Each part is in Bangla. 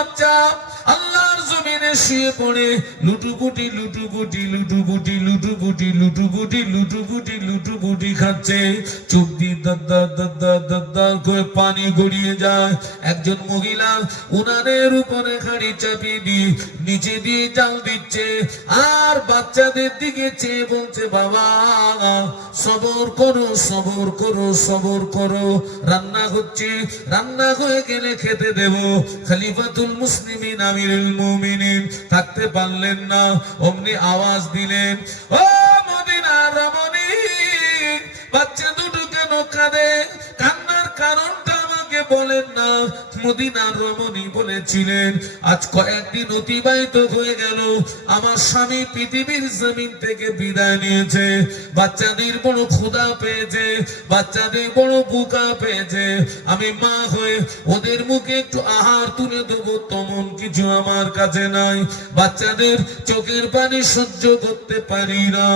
বাচ্চা আল্লাহর জমিনে শুয়ে পড়ে। লুটুপুটি লুটুপুটি লুটুপুটি লুটুপুটি লুটুপুটি লুটুপুটি লুটুপুটি খাচ্ছে। চোখ দিয়ে দাদ্দা দাদ্দা দাদ্দা করে পানি গড়িয়ে যায়। একজন মহিলা উনানের উপরে খাড়ি চাপিয়ে দিয়ে নিচে দিয়ে জাল দিচ্ছে। আর বাচ্চাদের দিকে চেয়ে বলছে, বাবা, সবর করো সবর করো সবর করো। রান্না হচ্ছে, রান্না হয়ে গেলে খেতে দেব। খলিফাতুল মুসলিমিন, আমিরুল মুমিনিন। থাকতে পারলেন না, অমনি আওয়াজ দিলেন, ও মদিনা রমণী, বাচ্চা দুটো কেন কাঁদে কান্নার কারণটা আমাকে বলেন না মদিনার রমণী বলেছিলেন, আজ কয়েকদিন অতিবাহিত হয়ে গেল। আমার স্বামী পৃথিবীর জমিন থেকে বিদায় নিয়েছে। বাচ্চাদের বড় ক্ষুধা পেয়েছে, বাচ্চাদের বড় বুকা পেয়েছে। আমি মা হয়ে ওদের মুখে একটু আহার তুলে দেবো, তেমন কিছু আমার কাছে নাই। বাচ্চাদের চোখের পানি সহ্য করতে পারি না।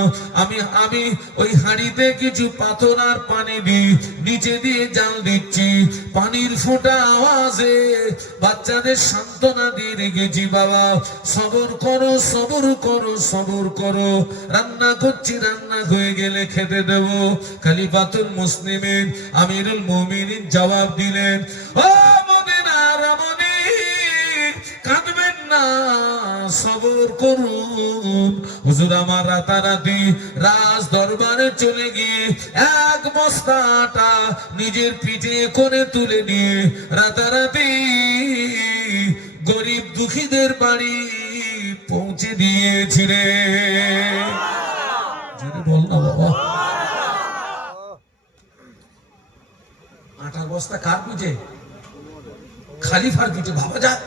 আমি আমি ওই হাঁড়িতে কিছু পাথর আর পানি দিই, নিচে দিয়ে জাল দিচ্ছি। পানির ফোঁটা আওয়াজে বাচ্চাদের সান্ত্বনা দিয়ে রেখেছি, বাবা। সবর করো সবর করো সবর করো। রান্না করছি, রান্না হয়ে গেলে খেতে দেব। খালিফাতুল মুসলিমিন, আমিরুল মমিন জবাব দিলেন, ও গরিব দুঃখীদের বাড়ি পৌঁছে দিয়েছিলেন জোরে বল বাবা। বস্তা কার খালিফার পিঠে। ভাবা যায়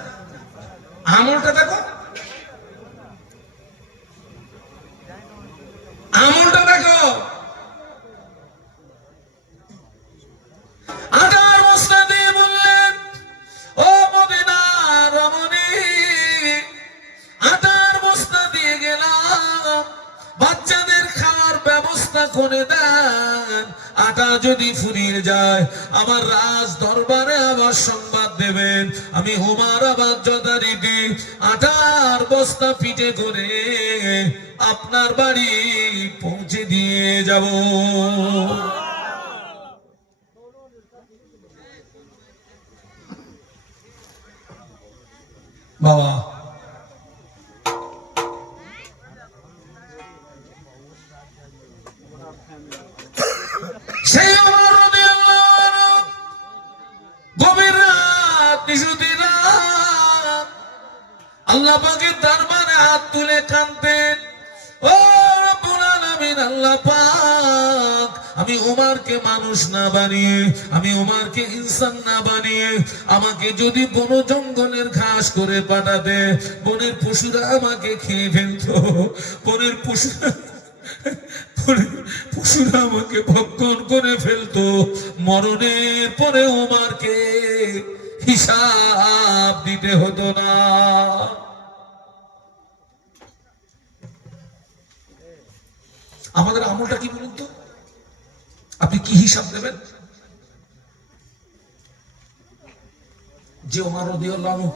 আমলটা দেখো। আমলটা দেখো। দিয়ে গেলাম। বাচ্চাদের খাওয়ার ব্যবস্থা করে আটা যদি ফুরিয়ে যায়, আমার রাজ দরবারে আবার সংবাদ দেবেন আমি হুমার আবার যথারীতি আটার বস্তা পিঠে করে আপনার বাড়ি পৌঁছে দিয়ে যাব। বাবা। আল্লাহ পাকের দরবারে হাত তুলে কাঁদতেন ও রব্বুল আলামিন, আল্লাহ পাক, আমি উমারকে মানুষ না বানিয়ে, আমি উমারকে ইনসান না বানিয়ে, আমাকে যদি বন জঙ্গলের ঘাস করে পাঠাতে বনের পশুরা আমাকে খেয়ে ফেলতো। বনের পশুরা পশুরা আমাকে ভক্ষণ করে ফেলতো। মরণের পরে উমারকে হিসাব দিতে হতো না। আমাদের আমলটা কি বলুন তো? আপনি কি হিসাব দেবেন? যে ওমর রাদিয়াল্লাহু আনহু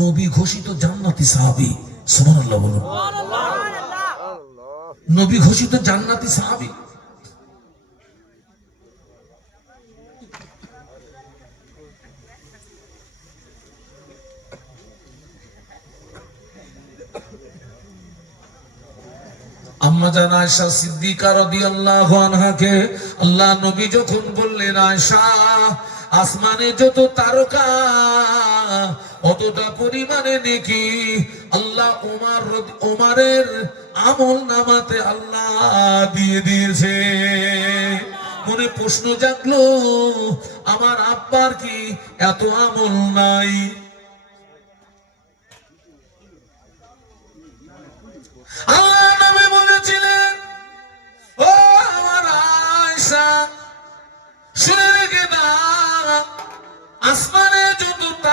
নবী ঘোষিত জান্নাতি সাহাবী সুবহানাল্লাহ বলুন। নবী ঘোষিত জান্নাতি সাহাবী আম্মা রাদিয়াল্লাহু আনহাকে, আল্লাহ নবী যখন বললেন, আয়েশা, আসমানে যত তারকা, অতটা পরিমাণে নেকি, আল্লাহ ওমার রদি- ওমারের আমল নামাতে আল্লাহ দিয়ে দিয়েছে। মনে প্রশ্ন জাগলো, আমার আব্বার কি এত আমল নাই?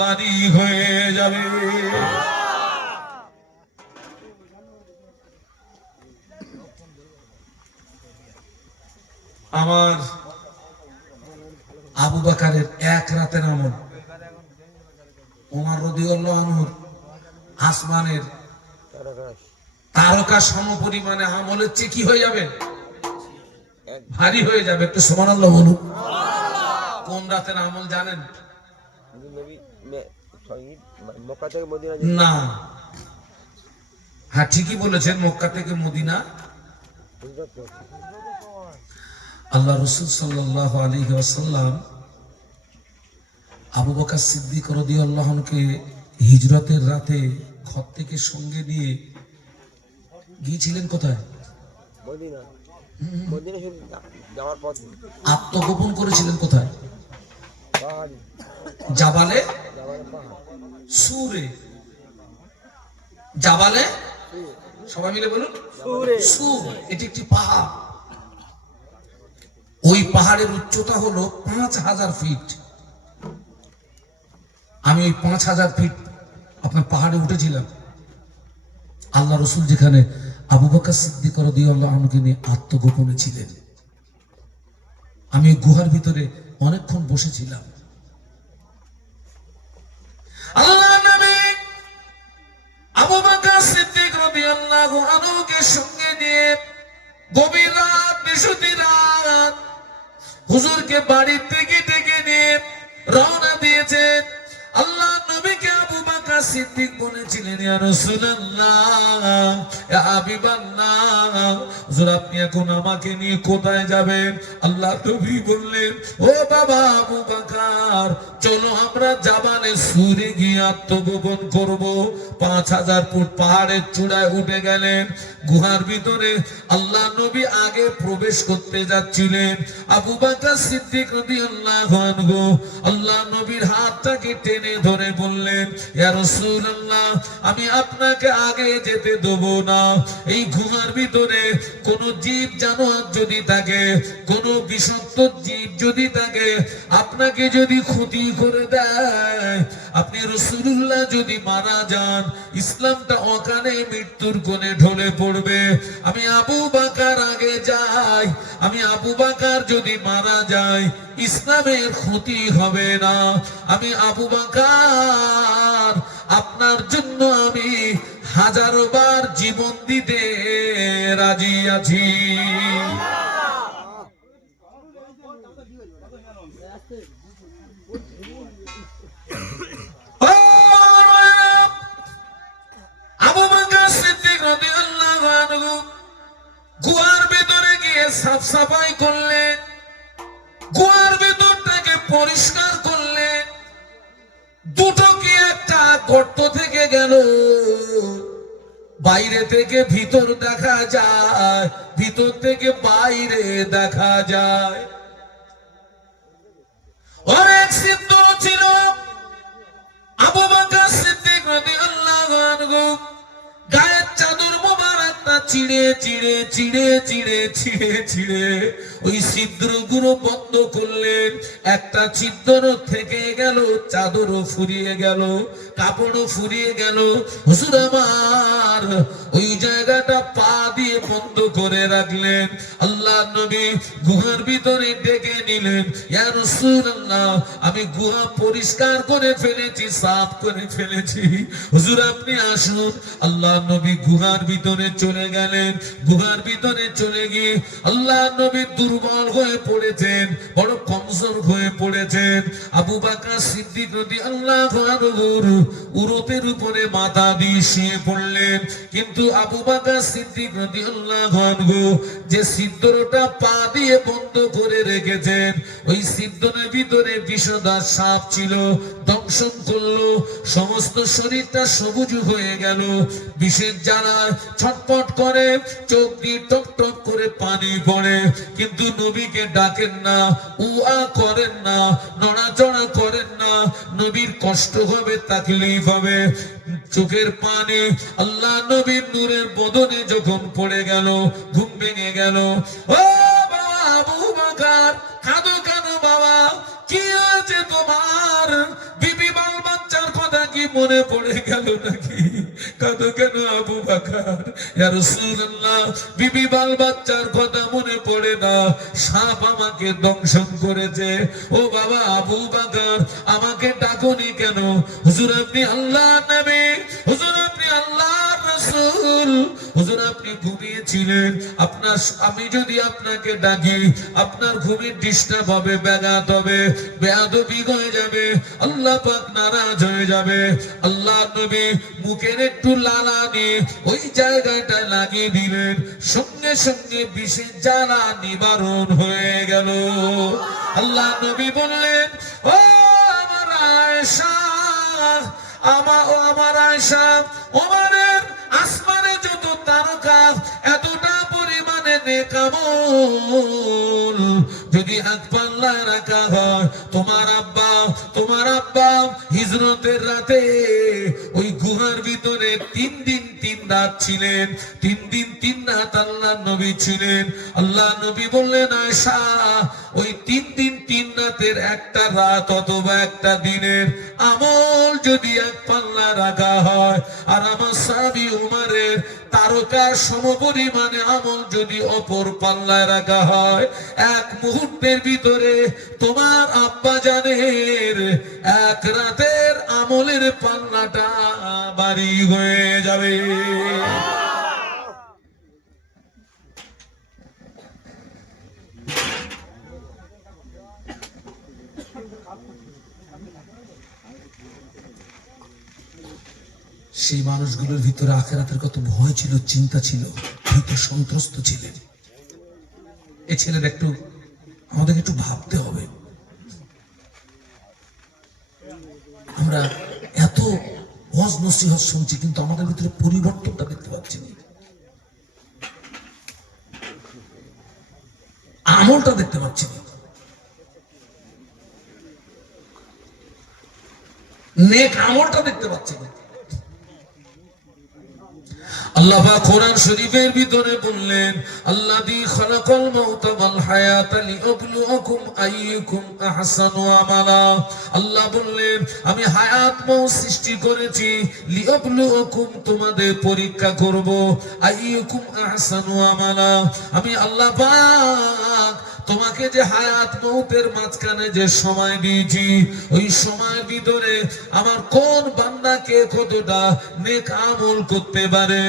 বাড়ি হয়ে যাবে। আমার আবু বাকারের এক রাতের আমল ওমার রদিউল্লাহ আনহুর আসমানের তারকা সম পরিমাণে আমলের চেয়ে কি হয়ে যাবে, ভারী হয়ে যাবে। একটু সমান বলুন। কোন রাতের আমল জানেন? মক্কা থেকে মদিনা না। হ্যাঁ ঠিকই বলেছেন মক্কা থেকে মদিনা। আল্লাহ রসুল সাল্লাহ আলী ওয়াসাল্লাম আবু বকর সিদ্দিক রদিয়াল্লাহকে হিজরতের রাতে ঘর থেকে সঙ্গে নিয়ে গিয়েছিলেন কোথায়? আত্মগোপন করেছিলেন কোথায়? জাবালে সুরে। জাবালে? সবাই মিলে বলুন। সুর। এটি একটি পাহাড়। ওই পাহাড়ের উচ্চতা হলো পাঁচ হাজার ফিট। আমি ওই পাঁচ হাজার ফিট আপনার পাহাড়ে উঠেছিলাম। আল্লাহ রসুল যেখানে আবু বকর সিদ্দিক আল্লাহকে নিয়ে আত্মগোপনে ছিলেন। আমি গুহার ভিতরে অনেকক্ষণ বসেছিলাম। সঙ্গে নিয়ে গভীর রাত হুজুরকে বাড়ি থেকে ডেকে নিয়ে রওনা দিয়েছেন। আল্লাহ নবীকে সিদ্দিক বলেছিলেন চূড়ায় উঠে গেলেন। গুহার ভিতরে আল্লাহ নবী আগে প্রবেশ করতে যাচ্ছিলেন। আবু বাকর সিদ্দিক আল্লাহ নবীর হাতটাকে টেনে ধরে বললেন আমি আপনাকে আগে যেতে দেব না। এই গুহার ভিতরে কোন জীব জানোয়ার যদি থাকে, কোন বিষাক্ত জীব যদি থাকে, আপনাকে যদি ক্ষতি করে দেয়, আপনি রসুল্লাহ যদি মারা যান, ইসলামটা অকানে মৃত্যুর কোণে ঢলে পড়বে। আমি আবু বাকার আগে যাই, আমি আবু বাকার যদি মারা যাই, ইসলামের ক্ষতি হবে না। আমি আবু বাকার আপনার জন্য আমি হাজারো বার জীবন দিতে রাজি আছি। ভিতরে গিয়ে সাফ সাফাই করলেন, গুহার ভিতরটাকে পরিষ্কার করলেন, দুটো কি একটা গর্ত থেকে গেল। বাইরে থেকে ভিতর দেখা যায়, ভিতর থেকে বাইরে দেখা যায়। অনেক সিদ্ধ ছিল। আবু বাকা সিদ্দিক গায়ের চাদর চিড়ে চিড়ে চিড়ে চিড়ে চিড়ে চিড়ে। ওই ছিদ্রগুলো বন্ধ করলেন। একটা ছিদ্র থেকে গেল, চাদরও ফুরিয়ে গেল, কাপড়ও ফুরিয়ে গেল। হুজুর আমার, ওই জায়গাটা পা দিয়ে বন্ধ করে রাখলেন। আল্লাহ নবী গুহার ভিতরে ডেকে নিলেন। আমি গুহা পরিষ্কার করে ফেলেছি, সাফ করে ফেলেছি। হুজুর আপনি আসুন। আল্লাহ নবী গুহার ভিতরে চলে চলে গেলেন, গুহার ভিতরে চলে গিয়ে আল্লাহ নবী দুর্বল হয়ে পড়েছেন, বড় কমজোর হয়ে পড়েছেন। আবু বাকা সিদ্দিক নদী আল্লাহ উরতের উপরে মাথা দিয়ে শুয়ে পড়লেন। কিন্তু আবু বাকা সিদ্দিক নদী আল্লাহ যে সিদ্ধরটা পা দিয়ে বন্ধ করে রেখেছেন, ওই সিদ্ধনের ভিতরে বিষদা সাপ ছিল, দংশন করল, সমস্ত শরীরটা সবুজ হয়ে গেল বিশেষ জ্বালা ছটপট করে, চোখ দিয়ে টক টক করে পানি পড়ে। কিন্তু নবীকে ডাকেন না উয়া করেন না, নড়াচড়া করেন না। নবীর কষ্ট হবে, তাকলিফ হবে। চোখের পানি আল্লাহ নবীর নূরের বদনে যখন পড়ে গেল, ঘুম ভেঙে গেল। ও বাবা, আবু বাকার, কাঁদো কেন বাবা? কি আছে তোমার? বিবি বাল বাচ্চার কথা কি মনে পড়ে গেল নাকি? কাঁদো কেন আবু বাকার? বিবি বাল বাচ্চার কথা মনে পড়ে না। সাপ আমাকে দংশন করেছে। ও বাবা আবু বাকার, আমাকে ডাকুনি কেন? হুজুর আপনি আল্লাহ নবী। হুজুর আপনি আল্লাহ রাসূল। হুজুর, আপনি ঘুমিয়েছিলেন। আপনার আমি যদি আপনাকে ডাকি, আপনার ঘুমে ডিস্টার্ব হবে, ব্যাঘাত হবে, বেয়াদবি হয়ে যাবে, আল্লাহ পাক নারাজ হয়ে যাবে। আল্লাহ নবী মুখের একটু ওই জায়গাটা লাগিয়ে দিলেন। সঙ্গে সঙ্গে বিষের জ্বালা নিবারণ হয়ে গেল। আল্লাহ নবী বললেন, ও আমার আয়েশা আমার ও আমার ওমারের পরিমাণে নেকামল যদি হাত পাল্লায় রাখা হয়, তোমার আব্বা তোমার আব্বা, হিজরতের রাতে ওই গুহার ভিতরে তিন দিন তিন রাত ছিলেন। তিন দিন তিন রাত আল্লাহ নবী ছিলেন। আল্লাহ নবী বললেন আয়সা ওই তিন দিন, তিন রাতের একটা রাত অথবা একটা দিনের আমল যদি এক পাল্লা রাখা হয়, আর আমার সাবি উমারের তারকার সমপরিমাণে আমল যদি অপর পাল্লায় রাখা হয়, এক মুহূর্তের ভিতরে তোমার আব্বা জানের এক রাতের আমলের পাল্লাটা বাড়ি হয়ে যাবে। সেই মানুষগুলোর ভিতরে আখেরাতের কত ভয় ছিল, চিন্তা ছিল, ভীত সন্ত্রস্ত ছিলেন। এ ছেলের একটু আমাদের একটু ভাবতে হবে। আমরা এত হজ নসিহত শুনছি, কিন্তু আমাদের ভিতরে পরিবর্তনটা দেখতে পাচ্ছি আমলটা দেখতে পাচ্ছি নেক আমলটা দেখতে পাচ্ছি না। আল্লাহ কোরআন শরীফের ভিতরে বললেন, আল্লাযী খালাকাল মাউতা ওয়াল হায়াত লিয়াবলুয়াকুম আইয়ুকুম আহসানু আমালা। আল্লাহ বললেন, আমি হায়াত মৌ সৃষ্টি করেছি লিয়াবলুয়াকুম তোমাদের পরীক্ষা করব, আইয়ুকুম আহসানু আমালা। আমি আল্লাহ পাক তোমাকে যে হায়াত মৌতের মাঝখানে যে সময় দিয়েছি, ওই সময়ের ভিতরে আমার কোন বান্দাকে কতটা নেক আমল করতে পারে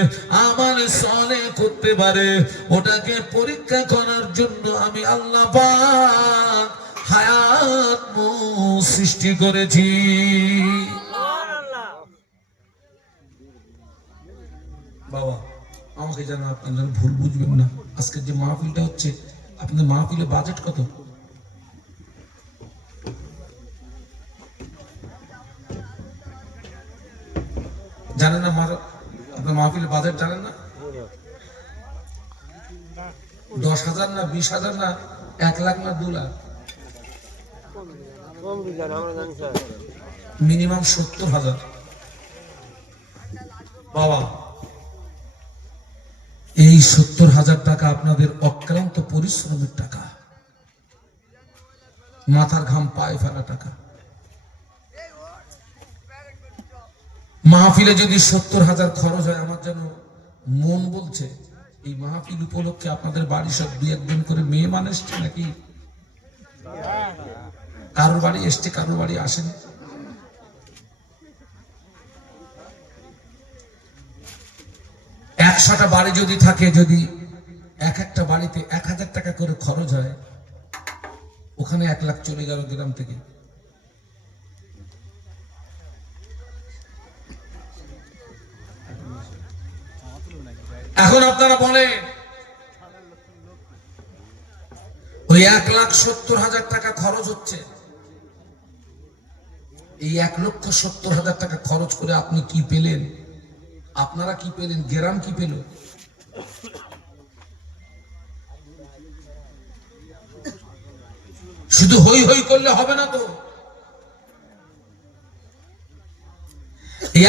আমার সলে করতে পারে, ওটাকে পরীক্ষা করার জন্য আমি আল্লাহ হায়াত সৃষ্টি করেছি। বাবা, আমাকে যেন আপনারা ভুল বুঝবেন না। আজকের যে মাহফিলটা হচ্ছে আপনাদের মাহফিলের বাজেট কত? জানেন না আপনার মাহফিলের বাজেট জানেন না? দশ হাজার না বিশ হাজার না এক লাখ না দু লাখ? মিনিমাম সত্তর হাজার। বাবা সত্তর হাজার টাকা আপনাদের অক্লান্ত পরিশ্রমের টাকা। মাথার ঘাম পায়ে ফেলা টাকা। মাহফিলে যদি সত্তর হাজার খরচ হয়, আমার যেন মন বলছে, এই মাহফিল উপলক্ষে আপনাদের বাড়ি সব দুই একজন করে মেয়ে মানুষ নাকি? কারোর বাড়ি এসছে, কারোর বাড়ি আসেনি। একশোটা বাড়ি যদি থাকে, যদি এক একটা বাড়িতে এক হাজার টাকা করে খরচ হয়, ওখানে এক লাখ চলে গেল গ্রাম থেকে। এখন আপনারা বলেন, ওই এক লাখ সত্তর হাজার টাকা খরচ হচ্ছে। এই এক লক্ষ সত্তর হাজার টাকা খরচ করে আপনি কি পেলেন? আপনারা কি পেলেন? গ্রাম কি পেল? শুধু হই হই করলে হবে না তো।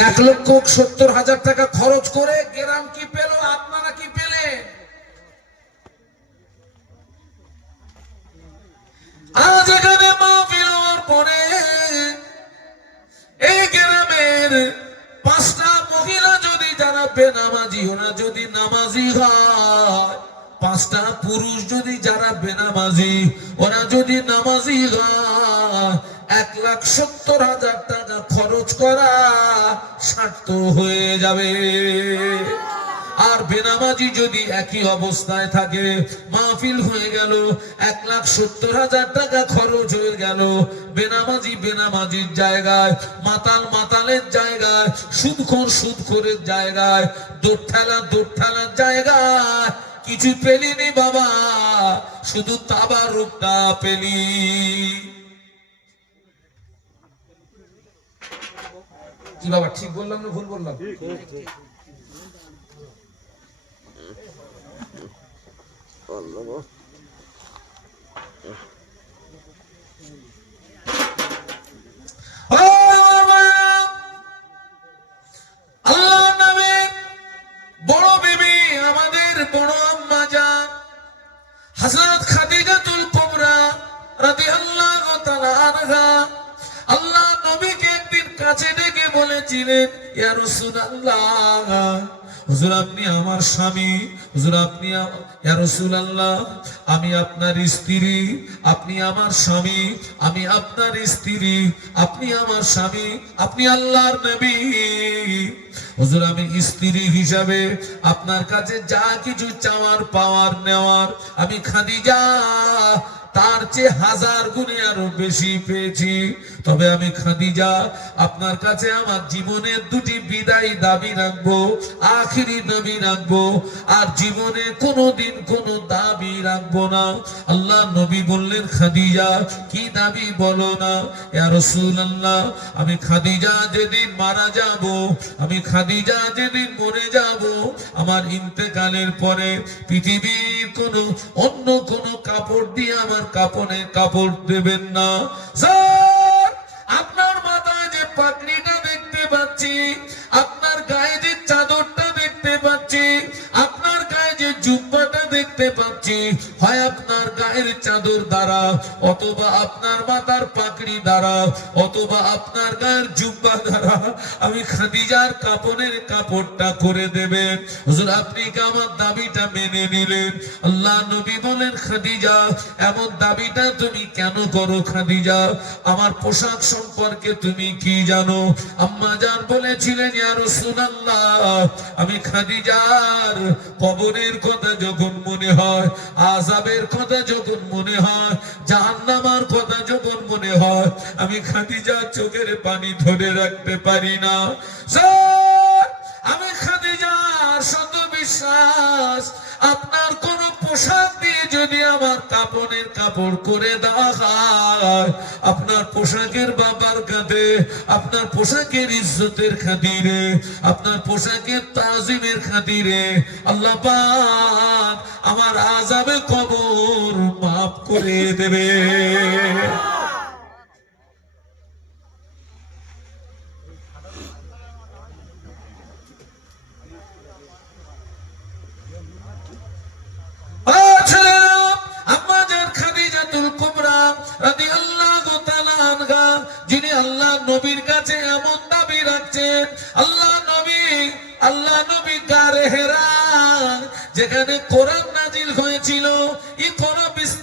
এক লক্ষ সত্তর হাজার টাকা খরচ করে গ্রাম কি পেল? আপনারা কি পেলেন? আজ এখানে হওয়ার পরে এই গ্রামের যারা বেনামাজি ওরা যদি নামাজি হয়। পাঁচটা পুরুষ যদি যারা বেনামাজি ওরা যদি নামাজি হয়, এক লাখ সত্তর হাজার টাকা খরচ করা সার্থ হয়ে যাবে। আর বেনামাজি যদি একই অবস্থায় থাকে, মাহফিল হয়ে গেল, এক লাখ সত্তর হাজার টাকা খরচ হয়ে গেল। বেনামাজি বেনামাজির জায়গায়, মাতাল মাতালের জায়গায়, সুদখোর সুদখোরের জায়গায়, দোর ঠেলা দোর ঠেলার জায়গায় কিছু পেলিনি বাবা, শুধু তাবার রূপটা পেলি। বাবা, ঠিক বললাম না ভুল বললাম আল্লাহ ও আমার মায়া, আল্লাহর নামে বড় বিবি আমাদের বড় আম্মা যান হযরত খাদিজাতুল কুবরা রাদিয়াল্লাহু তাআলা আনহা আল্লাহ নবীকে একদিন কাছে ডেকে বলেছিলেন, ইয়া রাসূলুল্লাহ। হুজুর, আপনি আমার স্বামী। হুজুর, আপনি আমি আপনার স্ত্রী, আপনি আমার স্বামী, আমি আপনার স্ত্রী, আপনি আমার স্বামী, আপনি আল্লাহর নবী। হুজুর, আমি স্ত্রী হিসাবে আপনার কাছে যা কিছু চাওয়ার, পাওয়ার, নেওয়ার, আমি খাদিজা তার চেয়ে হাজার গুণে আরও বেশি পেয়েছি। তবে আমি খাদিজা, আপনার কাছে আমার জীবনের দুটি বিদায় দাবি রাখব, আখিরি দাবি রাখব, আর জীবনে কোনোদিন কোনো দাবি রাখব না। আল্লাহ নবী বললেন, খাদিজা, কি দাবি বলো না? ইয়া আল্লাহ আমি খাদিজা যেদিন মারা যাব, আমি খাদিজা যেদিন মরে যাব, আমার ইন্তেকালের পরে পৃথিবীর কোনো অন্য কোনো কাপড় দিয়ে আমার কাপড়ে কাপড় দেবেন না। দেখতে পাচ্ছি, হয় আপনার গায়ের চাদর দ্বারা, অথবা আপনার মাথার পাকড়ি দ্বারা, অথবা আপনার গায়ের জুব্বা দ্বারা, আমি খাদিজার কাপড়ের কাপড়টা করে দেবেন। হুজুর, আপনি কি আমার দাবিটা মেনে নিলেন? আল্লাহ নবী বলেন, খাদিজা, এমন দাবিটা তুমি কেন করো খাদিজা? আমার পোশাক সম্পর্কে তুমি কি জানো? আম্মা জান বলেছিলেন, ইয়া রাসূলুল্লাহ, আমি খাদিজার কবরের কথা যখন মনে হয় আজাবের কথা যখন মনে হয়, জাহান্নামার কথা যখন মনে হয়, আমি খাদিজা চোখের পানি ধরে রাখতে পারি না। আমি খাদিজার শত বিশ্বাস আপনার কোন পোশাক দিয়ে যদি আমার কাপড়ের কাপড় করে দেওয়া হয়, আপনার পোশাকের বাবার কাঁধে, আপনার পোশাকের ইজ্জতের খাতিরে, আপনার পোশাকের তাজিমের খাতিরে, আল্লাহ আমার আজাবে কবর মাফ করে দেবে। নবীর কাছে এমন দাবি রাখছেন, আল্লাহ নবী আল্লাহ নবী কার হেরান? যেখানে কোরআন নাজিল হয়েছিল, ই কোরআন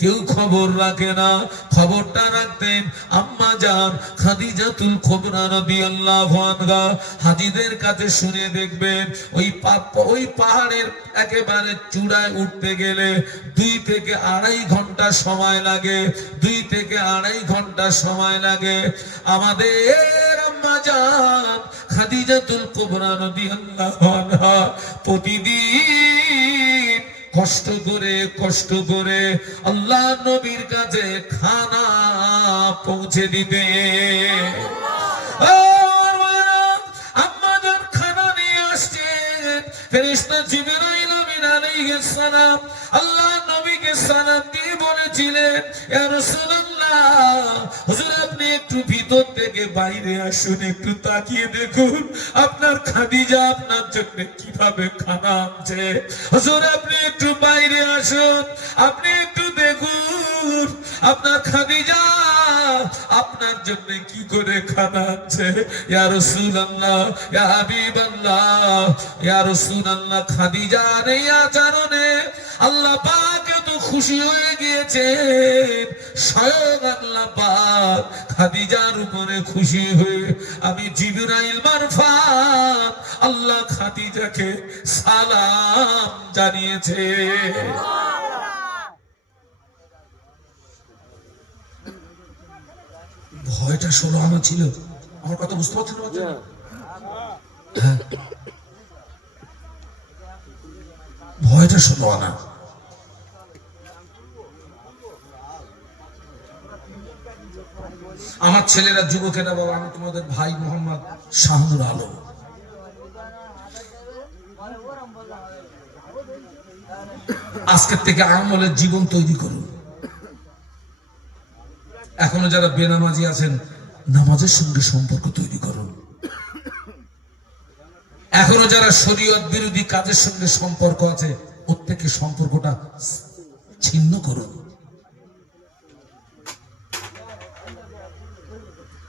কেউ খবর রাখে না। খবরটা রাখতেন আম্মা যান খাদিজাতুল খবরা রাদিয়াল্লাহু আনহা। হাজীদের কাছে শুনে দেখবেন, ওই ওই পাহাড়ের একেবারে চূড়ায় উঠতে গেলে দুই থেকে আড়াই ঘণ্টা সময় লাগে, দুই থেকে আড়াই ঘণ্টা সময় লাগে। আমাদের আম্মা যান খাদিজাতুল কুবরা রাদিয়াল্লাহু আনহা প্রতিদিন কষ্ট করে কষ্ট করে আল্লাহ নবীর কাছে খানা পৌঁছে দিতে। আম্মাজান খানা নিয়ে আসছে কৃষ্ণ জিবরাইল আমিন আলাইহিস সালাম নবীকে সালাম দিয়ে বলেছিলেন হুজুর আপনি একটু ভিতর থেকে বাইরে আসুন, একটু তাকিয়ে দেখুন, আপনার খাদিজা আপনার জন্য কীভাবে খানা আনছে হুজুর আপনি একটু বাইরে আসুন, আপনি একটু দেখুন, আপনার খাদিজা আপনার জন্য কি করে খানা আনছে ইয়া রাসূলুল্লাহ, ইয়া হাবিবাল্লাহ, ইয়া রাসূলুল্লাহ খাদিজার আচরণে, আল্লাহ পাক খুশি হয়ে গিয়েছেন স্বয়ং আল্লাহ পাক খাদিজার উপরে খুশি হয়ে আমি জিবরাইল মারফাত আল্লাহ খাদিজাকে সালাম জানিয়েছে। ভয়টা ষোলো আনা ছিল। আমার কথা বুঝতে পারছেন না হ্যাঁ। ভয়টা ষোলো আনা। আমার ছেলেরা যুবকেরা, বাবা, আমি তোমাদের ভাই মোহাম্মদ শাহনুর আলম। আজকের থেকে আমলের জীবন তৈরি করুন। এখনও যারা বেনামাজি আছেন, নামাজের সঙ্গে সম্পর্ক তৈরি করুন। এখনও যারা শরীয়ত বিরোধী কাজের সঙ্গে সম্পর্ক আছে, প্রত্যেকের সম্পর্কটা ছিন্ন করুন।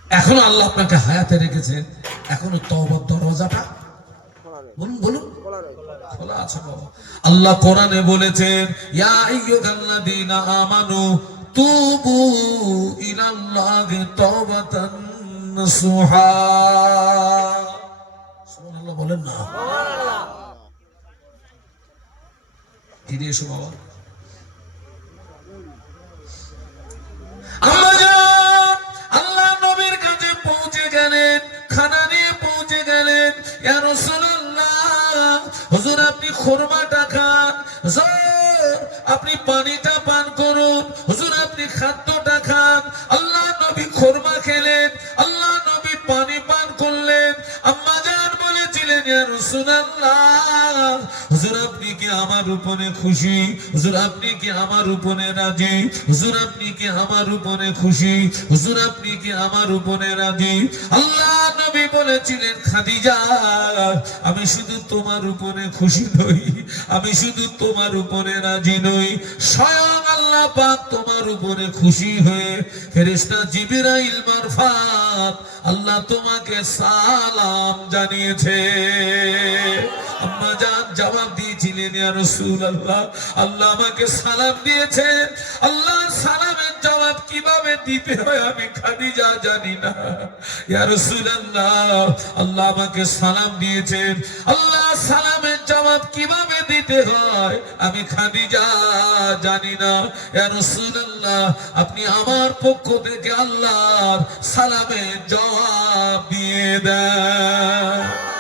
এখনও আল্লাহ আপনাকে হায়াতে রেখেছেন। এখনও তওবার দরজাটা বলুন বলুন। আল্লাহ কোরআনে বলেছেন আমানু বলেন না। ফিরে এসো বাবা। হুজুর, আপনি খুরমাটা খান। আপনি পানিটা পান করুন। হুজুর, আপনি খাদ্যটা খান। আল্লাহ নবী খুরমা খেলেন। আল্লাহ নবী পানি পান করলেন। আম্মা আম্মাজান বলেছিলেন, ইয়া রাসূলুল্লাহ হুজুর, আপনি কি আমার উপরে খুশি? হুজুর, আপনি কি আমার রাজি? হুজুর, আপনি কি আমার খুশি? হুজুর, আপনি কি আমার রাজি? আল্লাহ নবী বলেছিলেন, খাদিজা, আমি শুধু তোমার উপরে খুশি নই, আমি শুধু তোমার উপরে রাজি নই। স্বয়ং আল্লাহ পাক তোমার উপরে খুশি হয়ে ফেরেশতা জিবরাইল মারফাত আল্লাহ তোমাকে সালাম জানিয়েছে। আম্মা জবাব দিয়েছিলেন, ইয়া রাসূলুল্লাহ, আল্লাহ আমাকে সালাম দিয়েছে আল্লাহ সালামের জবাব কীভাবে দিতে হয় আমি খাদিজা জানি না। ইয়া রাসূলুল্লাহ, আল্লাহ আমাকে সালাম দিয়েছেন। আল্লাহ সালামের জবাব কীভাবে দিতে হয় আমি খাদিজা জানি না। আপনি আমার পক্ষ থেকে আল্লাহর সালামের জবাব দিয়ে দেন।